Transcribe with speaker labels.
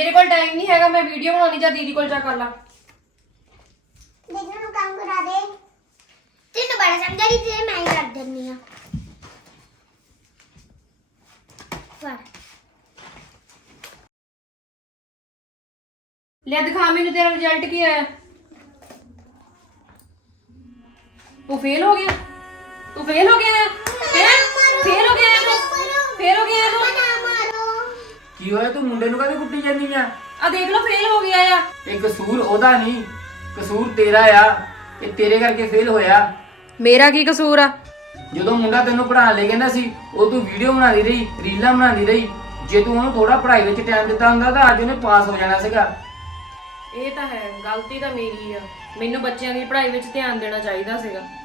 Speaker 1: मेरे को टाइम नहीं हैगा, मैं वीडियो बनानी, जा दीदी को जा कर ला।
Speaker 2: देखना नु काम करा दे, तेन बड़ा समझा रही थी, मैं ही कर देनी हां। पर
Speaker 1: ले दिखा मैंने तेरा रिजल्ट की है। तू फेल हो गया, तू फेल हो गया है, फेल हो गया है तू, फेल हो गया है तू।
Speaker 3: ਕੀ ਹੋਇਆ ਤੂੰ ਮੁੰਡੇ ਨੂੰ ਕਾਹਦੇ ਕੁੱਟੀ ਜਾਂਦੀ ਆ?
Speaker 1: ਆ ਦੇਖ ਲਓ ਫੇਲ ਹੋ ਗਿਆ ਆ।
Speaker 3: ਇਹ ਕਸੂਰ ਉਹਦਾ ਨਹੀਂ, ਕਸੂਰ ਤੇਰਾ ਆ। ਇਹ ਤੇਰੇ ਕਰਕੇ ਫੇਲ ਹੋਇਆ।
Speaker 1: ਮੇਰਾ ਕੀ ਕਸੂਰ ਆ?
Speaker 3: ਜਦੋਂ ਮੁੰਡਾ ਤੈਨੂੰ ਪੜ੍ਹਾਉਣ ਲਈ ਕਹਿੰਦਾ ਸੀ, ਉਹ ਤੂੰ ਵੀਡੀਓ ਬਣਾਉਂਦੀ ਰਹੀ, ਰੀਲਾਂ ਬਣਾਉਂਦੀ ਰਹੀ। ਜੇ ਤੂੰ ਉਹਨੂੰ ਥੋੜਾ ਪੜ੍ਹਾਈ ਵਿੱਚ ਟਾਈਮ ਦਿੱਤਾ ਹੁੰਦਾ ਤਾਂ ਅੱਜ ਉਹਨੇ ਪਾਸ ਹੋ ਜਾਣਾ ਸੀਗਾ।
Speaker 1: ਇਹ ਤਾਂ ਹੈ, ਗਲਤੀ ਤਾਂ ਮੇਰੀ ਆ। ਮੈਨੂੰ ਬੱਚਿਆਂ ਦੀ ਪੜ੍ਹਾਈ ਵਿੱਚ ਧਿਆਨ ਦੇਣਾ ਚਾਹੀਦਾ ਸੀਗਾ।